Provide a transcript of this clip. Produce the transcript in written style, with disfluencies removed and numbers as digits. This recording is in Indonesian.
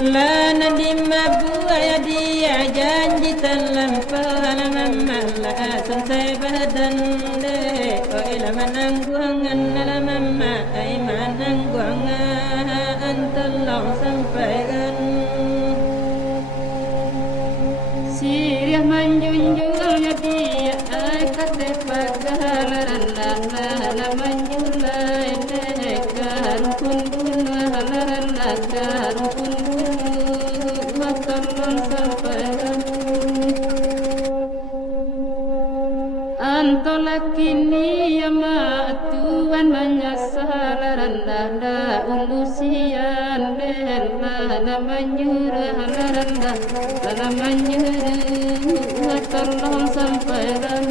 La nadim mabu ayadi janji talam pahala mamma la asan sai badan de o ila manangguangan la mamma ay manangguangan antallah sampaikan sirih manjunjung yadi ay kate pagalaran la manjulai de karun kun halaran la karun Antolakini yama tuan manyasaran dada ulusian bela namanyura halaranda namanyura tolong sampaikan